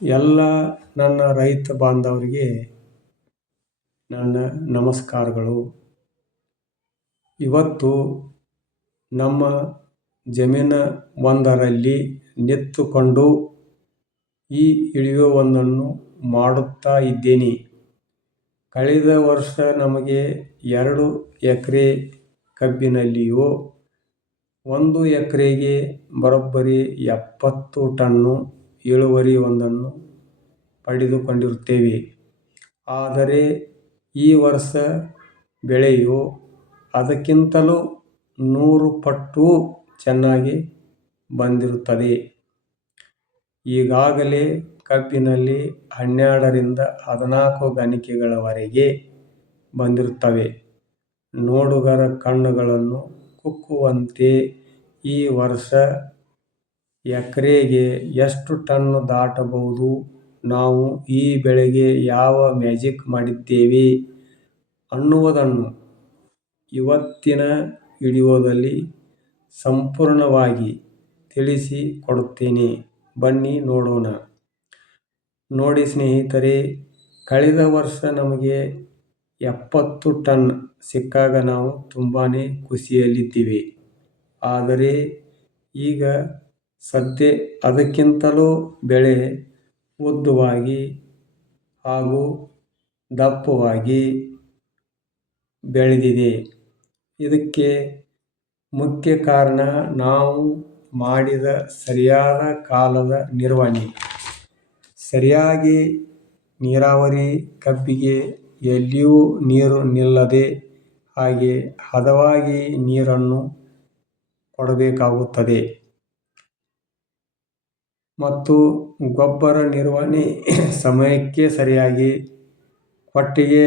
ಎಲ್ಲ ನನ್ನ ರೈತ ಬಾಂಧವರಿಗೆ ನನ್ನ ನಮಸ್ಕಾರಗಳು. ಇವತ್ತು ನಮ್ಮ ಜಮೀನು ಒಂದರಲ್ಲಿ ನಿಂತುಕೊಂಡು ಈ ವಿಡಿಯೋವನ್ನು ಮಾಡುತ್ತಾ ಇದ್ದೇನೆ. ಕಳೆದ ವರ್ಷ ನಮಗೆ 2 ಎಕರೆ ಕಬ್ಬಿನಲ್ಲಿಯೂ 1 ಎಕರೆಗೆ ಬರೋಬ್ಬರಿ 70 ಟನ್ನು ಇಳುವರಿ ಒಂದನ್ನು ಪಡೆದುಕೊಂಡಿರುತ್ತೇವೆ. ಆದರೆ ಈ ವರ್ಷ ಬೆಳೆಯು ಅದಕ್ಕಿಂತಲೂ 100 ಪಟ್ಟು ಚೆನ್ನಾಗಿ ಬಂದಿರುತ್ತದೆ. ಈಗಾಗಲೇ ಕಬ್ಬಿನಲ್ಲಿ 12 ರಿಂದ 14 ಗಣಿಕೆಗಳವರೆಗೆ ಬಂದಿರುತ್ತವೆ. ನೋಡುಗರ ಕಣ್ಣುಗಳನ್ನು ಕುಕ್ಕುವಂತೆ ಈ ವರ್ಷ ಎಕರೆಗೆ ಎಷ್ಟು ಟನ್ ದಾಟಬಹುದು, ನಾವು ಈ ಬೆಳೆಗೆ ಯಾವ ಮ್ಯಾಜಿಕ್ ಮಾಡಿದ್ದೇವೆ ಅನ್ನುವುದನ್ನು ಇವತ್ತಿನ ವಿಡಿಯೋದಲ್ಲಿ ಸಂಪೂರ್ಣವಾಗಿ ತಿಳಿಸಿ ಕೊಡುತ್ತೇನೆ. ಬನ್ನಿ ನೋಡೋಣ. ನೋಡಿ ಸ್ನೇಹಿತರೆ, ಕಳೆದ ವರ್ಷ ನಮಗೆ 70 ಟನ್ ಸಿಕ್ಕಾಗ ನಾವು ತುಂಬಾ ಖುಷಿಯಲ್ಲಿದ್ದೀವಿ. ಆದರೆ ಈಗ ಸದ್ಯ ಅದಕ್ಕಿಂತಲೂ ಬೆಳೆ ಉದ್ದವಾಗಿ ಹಾಗೂ ದಪ್ಪವಾಗಿ ಬೆಳೆದಿದೆ. ಇದಕ್ಕೆ ಮುಖ್ಯ ಕಾರಣ ನಾವು ಮಾಡಿದ ಸರಿಯಾದ ಕಾಲದ ನಿರ್ವಹಣೆ. ಸರಿಯಾಗಿ ನೀರಾವರಿ, ಕಬ್ಬಿಗೆ ಎಲ್ಲಿಯೂ ನೀರು ನಿಲ್ಲದೆ ಹಾಗೆ ಹದವಾಗಿ ನೀರನ್ನು ಕೊಡಬೇಕಾಗುತ್ತದೆ. ಮತ್ತು ಗೊಬ್ಬರ ನಿರ್ವಹಣೆ ಸಮಯಕ್ಕೆ ಸರಿಯಾಗಿ ಕೊಟ್ಟಿಗೆ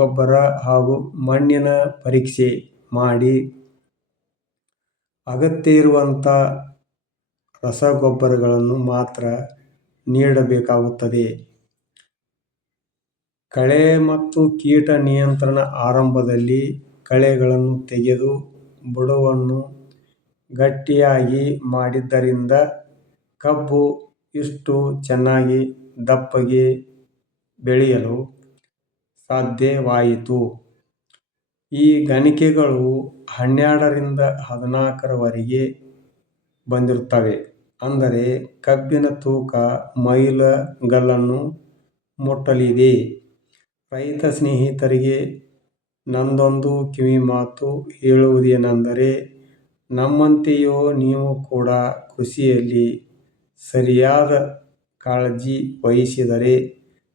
ಗೊಬ್ಬರ ಹಾಗೂ ಮಣ್ಣಿನ ಪರೀಕ್ಷೆ ಮಾಡಿ ಅಗತ್ಯ ಇರುವಂಥ ರಸಗೊಬ್ಬರಗಳನ್ನು ಮಾತ್ರ ನೀಡಬೇಕಾಗುತ್ತದೆ. ಕಳೆ ಮತ್ತು ಕೀಟ ನಿಯಂತ್ರಣ ಆರಂಭದಲ್ಲಿ ಕಳೆಗಳನ್ನು ತೆಗೆದು ಬುಡವನ್ನು ಗಟ್ಟಿಯಾಗಿ ಮಾಡಿದ್ದರಿಂದ ಕಬ್ಬು ಇಷ್ಟು ಚೆನ್ನಾಗಿ ದಪ್ಪಗೆ ಬೆಳೆಯಲು ಸಾಧ್ಯವಾಯಿತು. ಈ ಗಣಿಕೆಗಳು 12 ರಿಂದ 14 ರವರೆಗೆ ಬಂದಿರುತ್ತವೆ. ಅಂದರೆ ಕಬ್ಬಿನ ತೂಕ ಮೈಲುಗಲ್ಲನ್ನು ಮುಟ್ಟಲಿದೆ. ರೈತ ಸ್ನೇಹಿತರಿಗೆ ನಂದೊಂದು ಕಿವಿಮಾತು ಹೇಳುವುದೇನೆಂದರೆ, ನಮ್ಮಂತೆಯೂ ನೀವು ಕೂಡ ಕೃಷಿಯಲ್ಲಿ ಸರಿಯಾದ ಕಾಳಜಿ ವಹಿಸಿದರೆ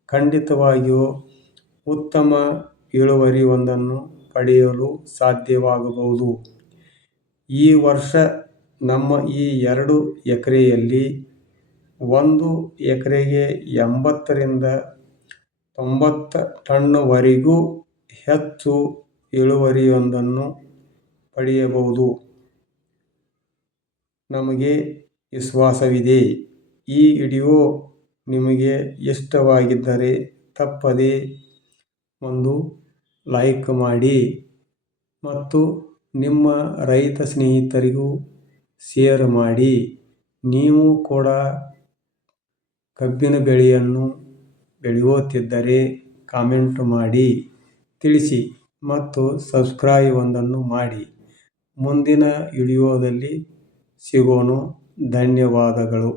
ಖಂಡಿತವಾಗಿಯೂ ಉತ್ತಮ ಇಳುವರಿ ಒಂದನ್ನು ಪಡೆಯಲು ಸಾಧ್ಯವಾಗಬಹುದು. ಈ ವರ್ಷ ನಮ್ಮ ಈ 2 ಎಕರೆಯಲ್ಲಿ 1 ಎಕರೆಗೆ 80 ರಿಂದ 90 ಟನ್ವರೆಗೂ ಹೆಚ್ಚು ಇಳುವರಿಯೊಂದನ್ನು ಪಡೆಯಬಹುದು. ನಮಗೆ ವಿಶ್ವಾಸವಿದೆ. ಈ ವಿಡಿಯೋ ನಿಮಗೆ ಇಷ್ಟವಾಗಿದ್ದರೆ ತಪ್ಪದೆ ಒಂದು ಲೈಕ್ ಮಾಡಿ ಮತ್ತು ನಿಮ್ಮ ರೈತ ಸ್ನೇಹಿತರಿಗೂ ಶೇರ್ ಮಾಡಿ. ನೀವು ಕೂಡ ಕಬ್ಬಿನ ಬೆಳೆಯನ್ನು ಬೆಳೆಯುತ್ತಿದ್ದರೆ ಕಾಮೆಂಟ್ ಮಾಡಿ ತಿಳಿಸಿ ಮತ್ತು ಸಬ್ಸ್ಕ್ರೈಬ್ ಒಂದನ್ನು ಮಾಡಿ. ಮುಂದಿನ ವಿಡಿಯೋದಲ್ಲಿ ಸಿಗೋಣ. ಧನ್ಯವಾದಗಳು.